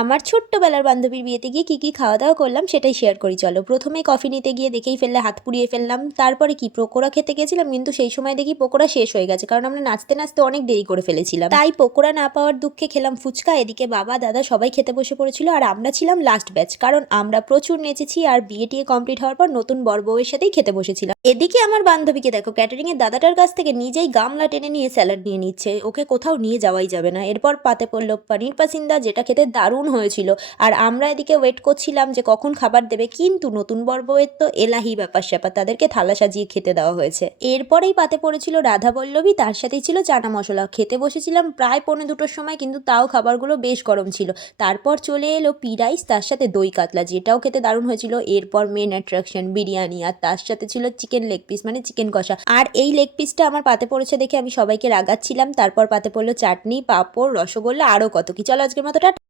আমার ছোট্টবেলার বান্ধবীর বিয়েতে গিয়ে কী খাওয়া দাওয়া করলাম সেটাই শেয়ার করি চলো। প্রথমেই কফি নিতে গিয়ে দেখেই ফেললে হাত পুড়িয়ে ফেললাম। তারপরে কি পকোড়া খেতে গেছিলাম, কিন্তু সেই সময় দেখি পকোড়া শেষ হয়ে গেছে, কারণ আমরা নাচতে নাচতে অনেক দেরি করে ফেলেছিলাম। তাই পকোড়া না পাওয়ার দুঃখে খেলাম ফুচকা। এদিকে বাবা দাদা সবাই খেতে বসে পড়েছিল, আর আমরা ছিলাম লাস্ট ব্যাচ, কারণ আমরা প্রচুর নেচেছি আর বিয়ে টিয়ে কমপ্লিট হওয়ার পর নতুন বর বউয়ের সাথেই খেতে বসেছিলাম। এদিকে আমার বান্ধবীকে দেখো, ক্যাটারিং এর দাদাটার কাছ থেকে নিজেই গামলা টেনে নিয়ে স্যালাড নিয়ে নিচ্ছে। ওকে কোথাও নিয়ে যাওয়াই যাবে না। এরপর পাতে পড়লো পনির পাসিন্দা, যেটা খেতে দারুণ হয়েছিল। আর আমরা এদিকে ওয়েট করছিলাম যে কখন খাবার দেবে, কিন্তু নতুন বর বউয়ের তো এলাহি ব্যাপার স্যাপার, তাদেরকে থালা সাজিয়ে খেতে দেওয়া হয়েছে। এরপরেই পাতে পড়েছিল রাধা পল্লবী, তার সাথেই ছিল চানা মশলা। খেতে বসেছিলাম প্রায় 1:45-র সময়, কিন্তু তাও খাবারগুলো বেশ গরম ছিল। তারপর চলে এলো পি রাইস, তার সাথে দই কাতলা, যেটাও খেতে দারুণ হয়েছিল। এরপর মেন অ্যাট্রাকশন বিরিয়ানি, আর তার সাথে ছিল চিকেন লেগ পিস, মানে চিকেন কষা। আর এই লেগ পিসটা আমার পাতে পড়েছে দেখে আমি সবাইকে রাগাচ্ছিলাম। তারপর পাতে পড়লো চাটনি, পাঁপড়, রসগোল্লা, আরও কত কি। চলো আজকের মতো টাটা।